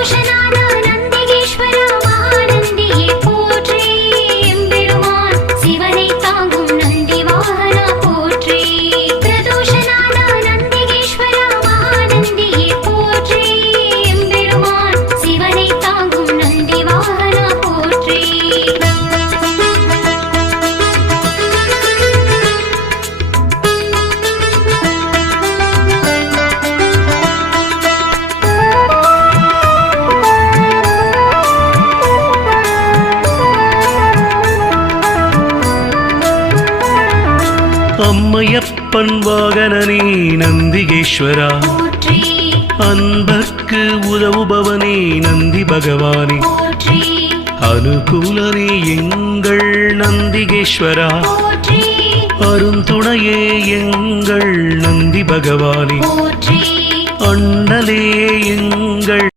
ഘോഷനാരോണം அம்மையப்பன் வாகனனே நந்திகேஸ்வரா. அன்பர்க்கு உதவுபவனே நந்தி பகவானே. அனுகூலனே எங்கள் நந்திகேஸ்வரா. அருந்துணையே எங்கள் நந்தி பகவானே. அண்ணலே எங்கள்